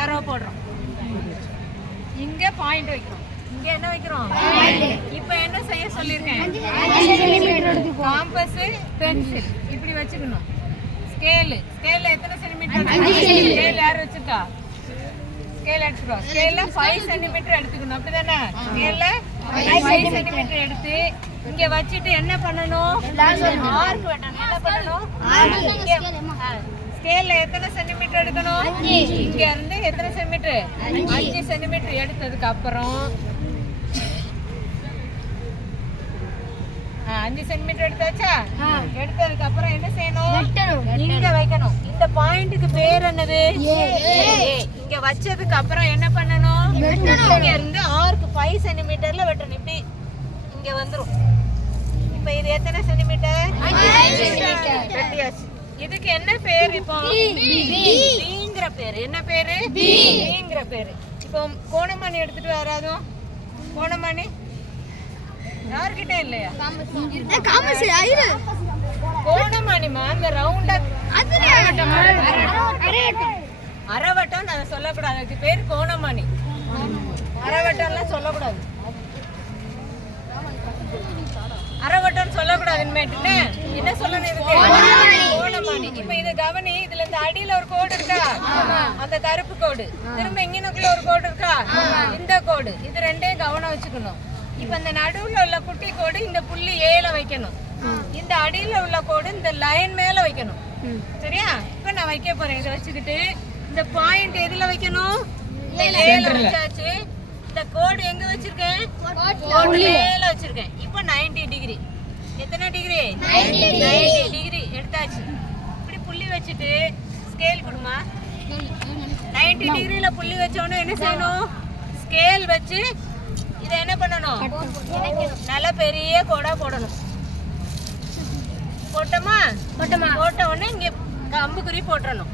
ஆரோ போடுறோம். இங்க பாயிண்ட் வைக்கிறோம். இங்க என்ன வைக்கிறோம்? இப்போ என்ன செய்ய சொல்லிருக்கேன்? காம்பஸ், பென்சில் இப்படி வச்சுக்கணும். ஸ்கேல் எத்தனை சென்டிமீட்டர்? ஸ்கேல் யார் வச்சிருக்கா? ஸ்கேல் எடுத்துக்கோ. ஸ்கேல்ல 5 சென்டிமீட்டர் எடுத்துக்கணும். அப்படிதானே? ஸ்கேல்ல 5 சென்டிமீட்டர் எடுத்து இங்க வச்சிட்டு என்ன பண்ணணும்? ஆர்க் வெட்டணும். என்ன பண்ணணும்? ஸ்கேல்ல எத்தனை சென்டிமீட்டர் எடுக்கணும்? இங்க இருந்து எத்தனை சென்டிமீட்டர்? 5 சென்டிமீட்டர் எடுத்ததுக்கு அப்புறம் 5 சென்டிமீட்டர் எடுத்தாச்சா? எடுத்ததுக்கு அப்புறம் என்ன செய்யணும்? இங்க வைக்கணும். இந்த பாயிண்ட்க்கு பேர் என்னது? இங்க வச்சதுக்கு அப்புறம் என்ன பண்ணணும்? இங்க இருந்து ஆர்க் 5 சென்டிமீட்டர்ல வெட்டணும். இப்படி இங்க வந்துரும். இப்ப இது எத்தனை சென்டிமீட்டர்? 5 சென்டிமீட்டர் வெட்டியாச்சு. இதுக்கு என்ன பேர்? இப்போ பிங்கிற பேர். என்ன பேரு? பிங்கிற பேரு. இப்போ கோணமானி எடுத்துட்டு வராதோ? கோணமானி யார்கிட்ட இல்லையா? கோணமானிமா அந்த ரவுண்டா அரவட்டம் நான் சொல்லக்கூடாது. அதுக்கு பேர் கோணமானி. அரவட்டம்லாம் சொல்லக்கூடாது. அரவட்டம் சொல்லக்கூடாது. என்ன சொல்லணும்? இதுக்கு கோணமானி. இப்ப இது கவனி. இதுல இந்த அடியில ஒரு கோடு இருக்கா? அந்த கருப்பு கோடு. திரும்ப இங்கனுக்குள்ள ஒரு கோடு இருக்கா? இந்த கோடு. இது ரெண்டையும் கவனம் வச்சுக்கணும். இப்ப இந்த நடுவுல உள்ள குட்டி கோடு இந்த புள்ளி ஏல வைக்கணும். இந்த அடியில உள்ள கோடு இந்த லைன் மேல வைக்கணும். சரியா? இப்ப நான் வைக்க போறேன். இதை வச்சுக்கிட்டு இந்த பாயிண்ட் எதுல வைக்கணும்? ஏல வச்சாச்சு. இந்த கோடு எங்க வச்சிருக்கேன்? கோடு மேல வச்சிருக்கேன். இப்போ 90 டிகிரி. எத்தனை டிகிரி? 90 டிகிரி எடுத்தாச்சு. இப்படி புள்ளி வச்சுட்டு ஸ்கேல் கொடுமா. 90 டிகிரில புள்ளி வச்சோன்னு என்ன செய்யணும்? ஸ்கேல் வச்சு இதை என்ன பண்ணணும்? நல்ல பெரிய கோடா போடணும். போட்டோமா? போட்ட உடனே இங்க அம்புக்குறி போட்டுறணும்.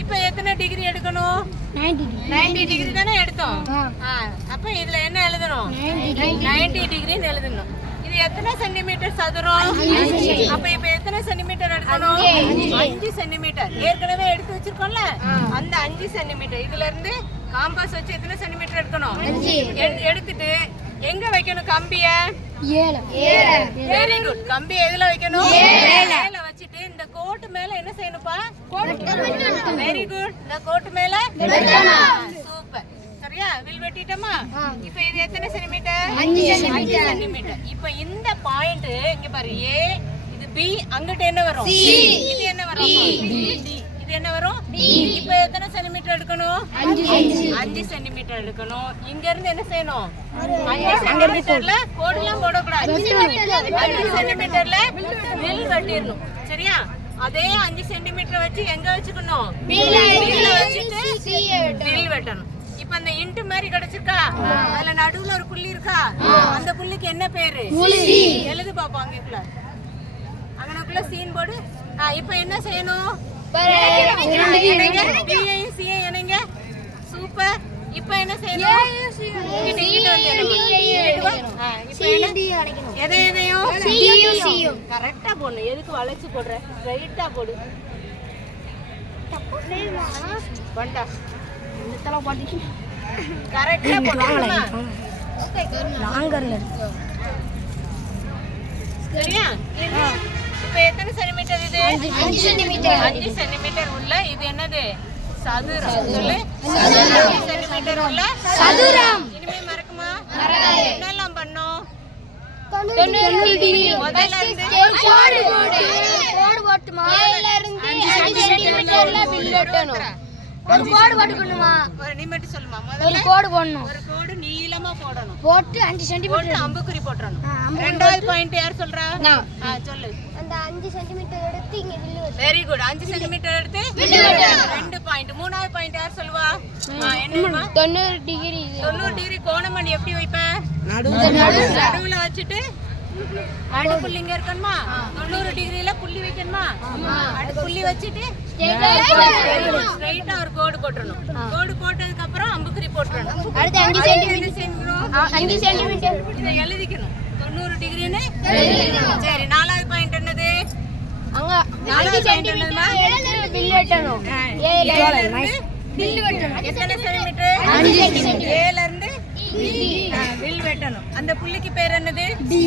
இப்ப எத்தனை டிகிரி எடுக்கணும்? 90 டிகிரி தானே எடுத்தோம். அப்ப இதுல என்ன எழுதணும்? 90 டிகிரின்னு எழுதணும். இது எத்தனை சென்டிமீட்டர் சதுரம்? அப்ப இப்ப எத்தனை சென்டிமீட்டர் எடுக்கணும்? 5 சென்டிமீட்டர். ஏற்கனவே எடுத்து வச்சிருக்கோம்ல, அந்த 5 சென்டிமீட்டர். இதுல இருந்து காம்பஸ் வச்சு எத்தனை சென்டிமீட்டர் எடுக்கணும்? எடுத்துட்டு எங்க வைக்கணும் கம்பிய? Very good. கம்பி எதுல வைக்கணும்? மேல வச்சிட்டு இந்த கோட்டு மேல என்ன செய்யணும்ப்பா? Very good. இந்த கோட்டு மேல சூப்பர். சரியா? வில் வெட்டிட்டோமா? இப்போ இது எத்தனை சென்டிமீட்டர்? 5 சென்டிமீட்டர். இப்போ இந்த பாயிண்ட் இங்க பாரு. ஏ, இது பி, அங்கிட்ட என்ன வரும்? இது என்ன வரும்? டி. இது என்ன வரும்? இப்போ எத்தனை சென்டிமீட்டர் எடுக்கணும்? 5 சென்டிமீட்டர் எடுக்கணும். இங்க இருந்து என்ன செய்யணும்? 5 சென்டிமீட்டர்ல கோடுலாம் போடக்கூடாது. 5 சென்டிமீட்டர்ல வில் வெட்டிடணும். சரியா? அதே 5 சென்டிமீட்டர் வச்சு எங்க வச்சுக்கணும்? வில் வச்சுட்டு வில் வெட்டணும். இப்ப அந்த இன்ட் மாதிரி கிடைச்சிருக்கா? அதுல நடுவுல ஒரு புள்ளி இருக்கா? அந்த புள்ளிக்கு என்ன பேரு? எழுது பாப்போம். அங்கனக்குள்ள சீன் போடு. இப்ப என்ன செய்யணும்? சூப்பர். இப்ப என்ன செய்யணும்? எதையும் கரெக்டா போடணும். எதுக்கு வளைச்சு போடுற? ஸ்ட்ரைட்டா போடு. கரெக்டா போடுறா. சரியா? இப்ப எத்தனை சென்டிமீட்டர் இது? 5 சென்டிமீட்டர். 5 சென்டிமீட்டர் உள்ள இது என்னது? சதுரம். சொல்லு. 5 சென்டிமீட்டர் உள்ள சதுரம். இனிமே மறக்குமா? என்னெல்லாம் பண்ணோம்? 90 டிகிரி. முதல்ல இருந்து கோடு போட்டுமா. மேல இருந்து 5 சென்டிமீட்டர்ல வில் வெட்டணும். ஒரு கோடு போட்டுக்கணுமா? நீ மட்டும் சொல்லுமா. முதல்ல கோடு போடணும். ஒரு கோடு நீளமா போடணும். போட்டு 5 சென்டிமீட்டர் அம்புக்குறி போட்றணும். ரெண்டாவது பாயிண்ட் யார் சொல்றா? சொல்லு. அந்த 5 சென்டிமீட்டர் எடுத்து இங்க வில் வெட்டணும். Very good. 5 சென்டிமீட்டர் எடுத்து வில் வெட்டணும். ரெண்டு பாயிண்ட். மூணாவது பாயிண்ட் யார் சொல்லுவா? என்னமா? 90 டிகிரி. 90 டிகிரி கோணமணி எப்படி வைப்ப? நடுவுல வச்சிட்டு அடு புள்ளி இங்க இருக்கணுமா? 90 டிகிரில புள்ளி வைக்கணுமா? அடு புள்ளி வச்சிட்டு ஸ்ட்ரைட்டா ஒரு கோடு போட்டுறணும். கோடு போட்டதுக்கு அப்புறம் அம்புக்குறி போட்டுறணும். அடுத்து 5 சென்டிமீட்டர் இத எழுதிக்கணும். 90 டிகிரின்னு எழுதிக்கணும். சரி, நாலாவது பாயிண்ட் என்னது? அங்க 4 சென்டிமீட்டர் வில் வெட்டணும். எத்தனை சென்டிமீட்டர்? ஏல இருந்து வில் வெட்டணும். அந்த புள்ளிக்கு பேர் என்னது? டி.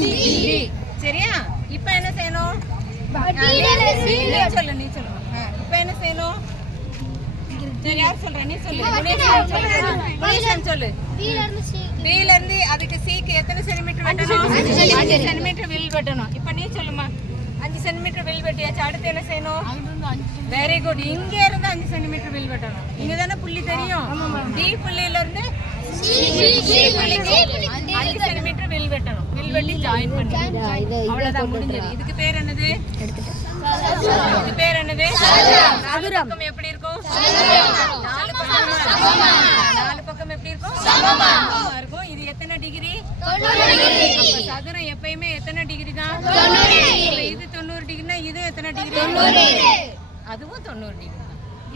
சரியா? இப்போ என்ன செய்யணும்? நீ சொல்லு. இப்போ என்ன செய்யணும்? சரி, யார் சொல்ற? நீ சொல்லு. முனீஷன் சொல்லு. B ல இருந்து அதுக்கு C க்கு எத்தனை சென்டிமீட்டர் வெட்டணும்? 5 சென்டிமீட்டர் வில் வெட்டணும். இப்போ நீ சொல்லுமா. 5 சென்டிமீட்டர் வில் வெட்டியாச்சு. அடுத்து என்ன செய்யணும்? Very good. இங்க இருந்து 5 சென்டிமீட்டர் வில் வெட்டணும். இங்க தானே புள்ளி தெரியும். D புள்ளியில இருந்து C புள்ளிக்கு 5 சென்டிமீட்டர் வில் வெட்டணும். வில் வெட்டி ஜாயின் பண்ணி அவ்வளவுதான், முடிஞ்சது. இதுக்கு பேர் என்னது? இதுக்கு பேர் என்னது? சதுரம். எப்படி இருக்கும்? 4 பக்கம் எப்படி இருக்கும்? சமமா இருக்கும். இது எத்தனை டிகிரி? 90 டிகிரி. அப்ப சதுரம் எப்பவுமே எத்தனை டிகிரி தான்? 90 டிகிரி. இது 90 டிகிரினா இது எத்தனை டிகிரி? 90. அதுவும் 90 டிகிரி.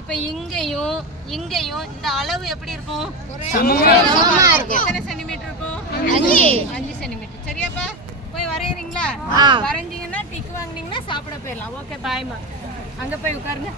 இப்ப இங்கேயும் இந்த அளவு எப்படி இருக்கும்? சமமா இருக்கும். எத்தனை சென்டிமீட்டர் இருக்கும்? 5 சென்டிமீட்டர். சரியாப்பா? போய் வரையறீங்களா? வரைஞ்சீங்கன்னா டிக் வாங்குனீங்கன்னா சாப்பிட போயிடலாம். ஓகே, பாய்மா. அங்க போய் உட்காருங்க.